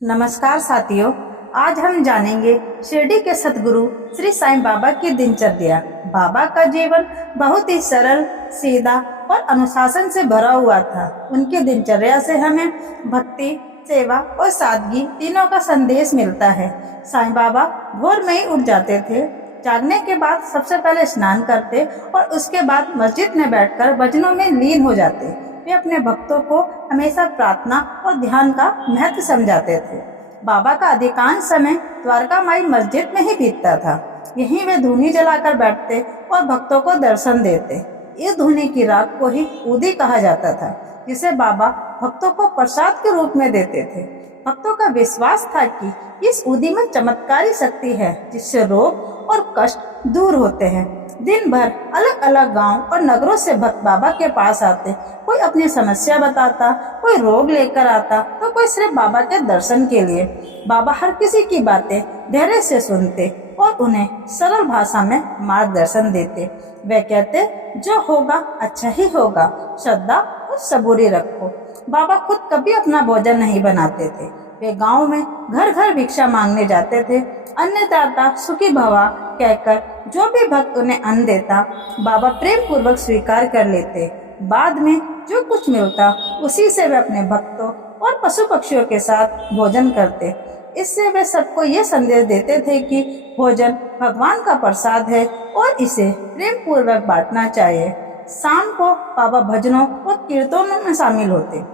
नमस्कार साथियों, आज हम जानेंगे शिरडी के सतगुरु श्री साईं बाबा की दिनचर्या। बाबा का जीवन बहुत ही सरल, सीधा और अनुशासन से भरा हुआ था। उनकी दिनचर्या से हमें भक्ति, सेवा और सादगी तीनों का संदेश मिलता है। साईं बाबा भोर में ही उठ जाते थे। जागने के बाद सबसे पहले स्नान करते और उसके बाद मस्जिद में बैठकर भजनों में लीन हो जाते। वे अपने भक्तों को हमेशा प्रार्थना और ध्यान का महत्व समझाते थे। बाबा का अधिकांश समय द्वारका माई मस्जिद में ही बीतता था। यहीं वे धूनी जलाकर बैठते और भक्तों को दर्शन देते। इस धूनी की राख को ही ऊदी कहा जाता था, जिसे बाबा भक्तों को प्रसाद के रूप में देते थे। भक्तों का विश्वास था कि इस ऊदी में चमत्कारी शक्ति है, जिससे रोग और कष्ट दूर होते हैं। दिन भर अलग अलग गांव और नगरों से भक्त बाबा के पास आते। कोई अपनी समस्या बताता, कोई रोग लेकर आता, तो कोई सिर्फ बाबा के दर्शन के लिए। बाबा हर किसी की बातें धैर्य से सुनते और उन्हें सरल भाषा में मार्गदर्शन देते। वे कहते, जो होगा अच्छा ही होगा, श्रद्धा और सबूरी रखो। बाबा खुद कभी अपना भोजन नहीं बनाते थे। वे गांव में घर घर भिक्षा मांगने जाते थे। अन्नदाता सुखी भवा कहकर जो भी भक्त उन्हें अन्न देता, बाबा प्रेम पूर्वक स्वीकार कर लेते। बाद में जो कुछ मिलता, उसी से वे अपने भक्तों और पशु पक्षियों के साथ भोजन करते। इससे वे सबको ये संदेश देते थे कि भोजन भगवान का प्रसाद है और इसे प्रेम पूर्वक बांटना चाहिए। शाम को बाबा भजनों और कीर्तनों में शामिल होते।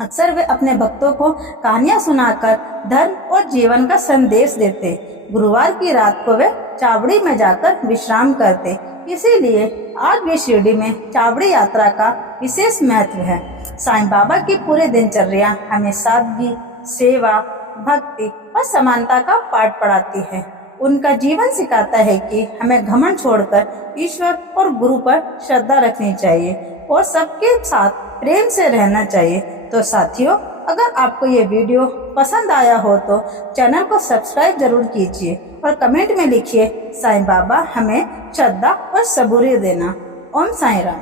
अक्सर वे अपने भक्तों को कहानियां सुनाकर धर्म और जीवन का संदेश देते। गुरुवार की रात को वे चावड़ी में जाकर विश्राम करते। इसीलिए आज भी शिरडी में चावड़ी यात्रा का विशेष महत्व है। साईं बाबा की पूरी दिनचर्या हमें सादगी, सेवा, भक्ति और समानता का पाठ पढ़ाती है। उनका जीवन सिखाता है कि हमें घमंड छोड़कर ईश्वर और गुरु पर श्रद्धा रखनी चाहिए और सबके साथ प्रेम से रहना चाहिए। तो साथियों, अगर आपको ये वीडियो पसंद आया हो तो चैनल को सब्सक्राइब जरूर कीजिए और कमेंट में लिखिए, साईं बाबा हमें श्रद्धा और सबूरी देना। ओम साईं राम।